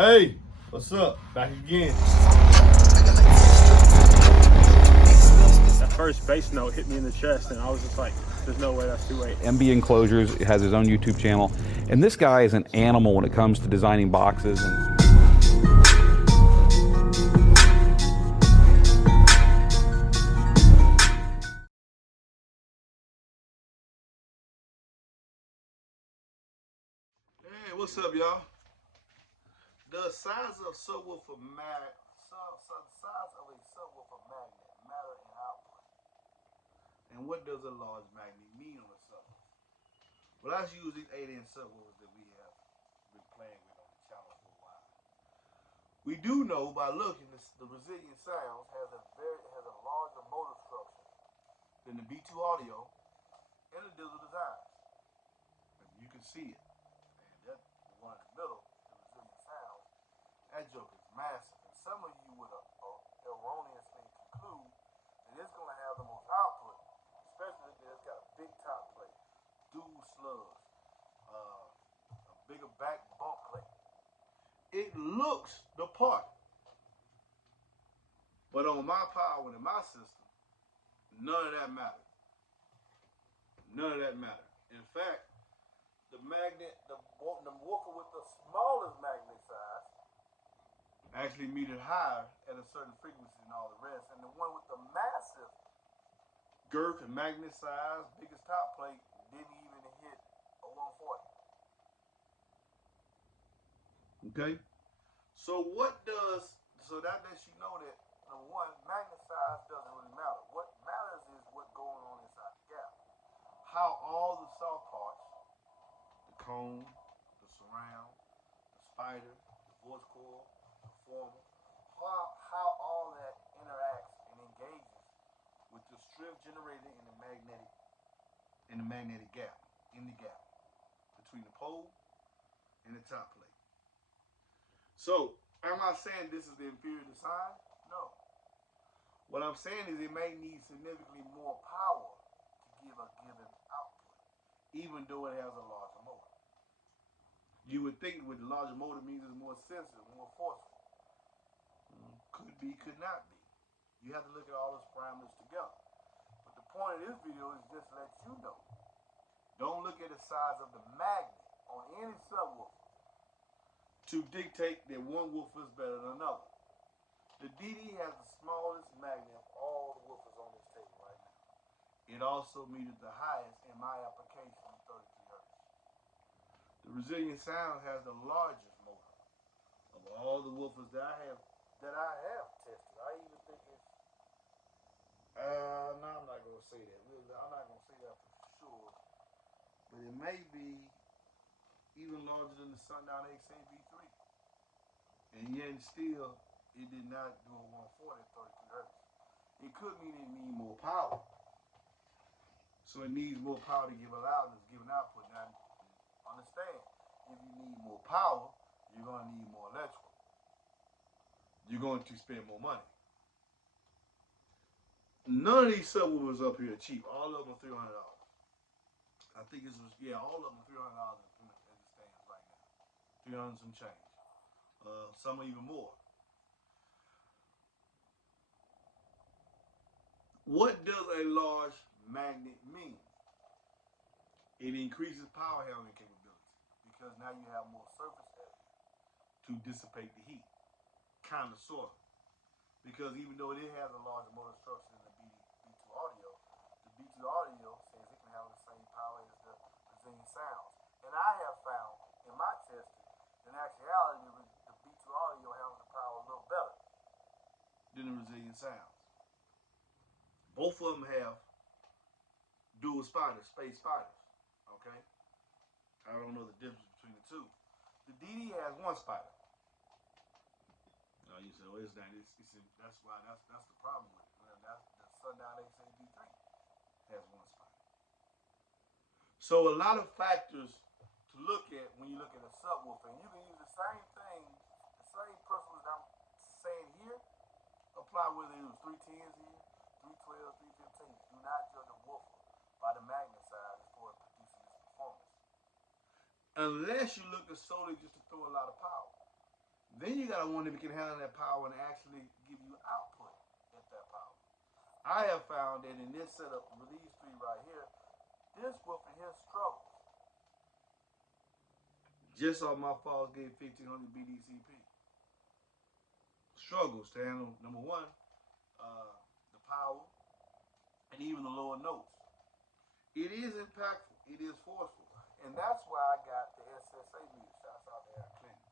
Hey, what's up? Back again. That first bass note hit me in the chest, and I was just like, there's no way that's 2/8. MB Enclosures has his own YouTube channel, and this guy is an animal when it comes to designing boxes. Hey, what's up, y'all? The size of a subwoofer magnet matter in output. And what does a large magnet mean on a subwoofer? Well, let's use these 8-inch subwoofers that we have been playing with on the channel for a while. We do know by looking, the Resilient Sounds has a larger motor structure than the B2 Audio and the Digital Designs. You can see it. And that one in the middle, the Resilient Sounds, that joke is massive. And some of you would erroneously conclude that it's going to have the most output, especially that it's got a big top plate, dual slugs, a bigger back bump plate. It looks the part. But on my power and in my system, none of that matters. None of that matters. In fact, the woofer with the smallest magnet size actually metered higher at a certain frequency than all the rest. And the one with the massive girth and magnet size, biggest top plate, didn't even hit a 140. Okay? So that lets you know that, number one, magnet size doesn't really matter. What matters is what's going on inside the gap. How all the soft parts, the cone, the surround, the spider, the voice coil, the former, how all that interacts and engages with the strength generated in the magnetic gap, in the gap between the pole and the top plate. So, am I saying this is the inferior design? No. What I'm saying is it may need significantly more power to give a given output, even though it has a larger motor. You would think with the larger motor means it's more sensitive, more forceful. Could be, could not be. You have to look at all those parameters together. But the point of this video is just to let you know. Don't look at the size of the magnet on any subwoofer to dictate that one woofer is better than another. The DD has the smallest magnet of all the woofers on this table right now. It also metered the highest in my application of 33 hertz. The Resilient Sound has the largest motor of all the woofers that I have tested. I even think it's no, I'm not gonna say that. I'm not gonna say that for sure. But it may be even larger than the Sundown XA V3. And yet still it did not do a 140 at 33 hertz. It could mean it needs more power. So it needs more power to give a loudness, give an output. Now, understand, if you need more power, you're going to need more electrical. You're going to spend more money. None of these subwoofers up here are cheap. All of them are $300. I think all of them are $300 as it stands right now. 300 some change. Some are even more. What does a large magnet mean? It increases power handling capability because now you have more surface area to dissipate the heat. Kind of, sort of. Because even though it has a larger motor structure than the B2 Audio, the B2 Audio says it can handle the same power as the Resilient Sounds. And I have found in my testing, in actuality, the B2 Audio handles the power a little better than the Resilient Sounds. Both of them have dual spiders, space spiders. Okay? I don't know the difference between the two. The DD has one spider. You say, well, it's not. That's the problem with it. That's the Sundown XA V3 has one spider. So a lot of factors to look at when you look at a subwoofer, and you can use the same thing, the same principles that I'm saying here, apply whether it was 310s here, 312s, 315s. Do not judge a woofer by the magnet size as far as producing its performance. Unless you're looking solely just to throw a lot of power. got one that can handle that power and actually give you output at that power. I have found that in this setup with these three right here, this woofer here struggles. Just on my Fosgate 1500 BDCP. Struggles to handle, number one, the power and even the lower notes. It is impactful. It is forceful. And that's why I got the SSA meter. Shouts out to Eric Clinton.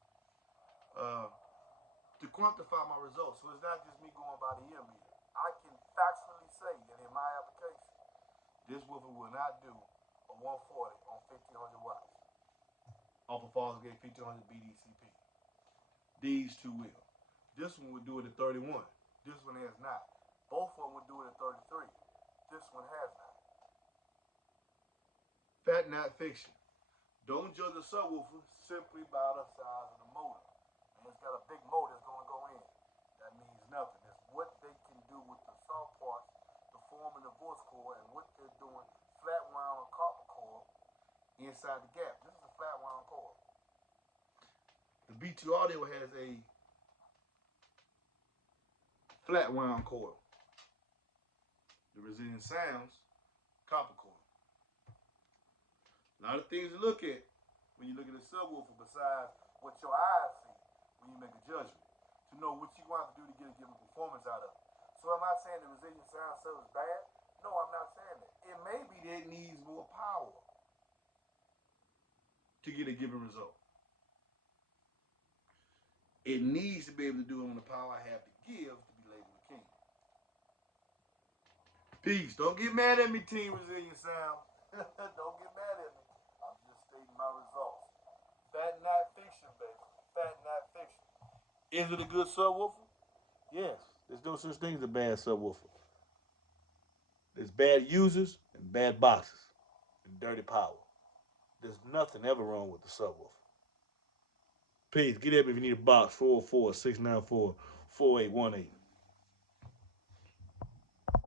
To quantify my results. So it's not just me going by the ear meter. I can factually say that in my application, this woofer will not do a 140 on 1500 watts off of Fosgate 1500 BDCP. These two will. This one would do it at 31. This one has not. Both of them would do it at 33. This one has not. Fact, not fiction. Don't judge a subwoofer simply by the size of the motor. And it's got a big motor that's going to go in. That means nothing. It's what they can do with the soft parts, the form and the voice core, and what they're doing flat wound and copper core inside the gap. This is a flat wound core. The B2 Audio has a flat wound core. The Resilient Sounds copper core. A lot of things to look at when you look at a subwoofer besides what your eyes see when you make a judgment to know what you want to do to get a given performance out of it. So am I saying the Resilient Sound sub is bad? No, I'm not saying that. It may be that it needs more power to get a given result. It needs to be able to do it on the power I have to give to be labeled a king. Peace. Don't get mad at me, Team Resilient Sound. Don't get mad at me. I'm just stating my results. Fact, not fiction, baby. Fact, not fiction. Is it a good subwoofer? Yes. There's no such thing as a bad subwoofer. There's bad users and bad boxes and dirty power. There's nothing ever wrong with the subwoofer. Peace. Get up if you need a box. 404-694-4818.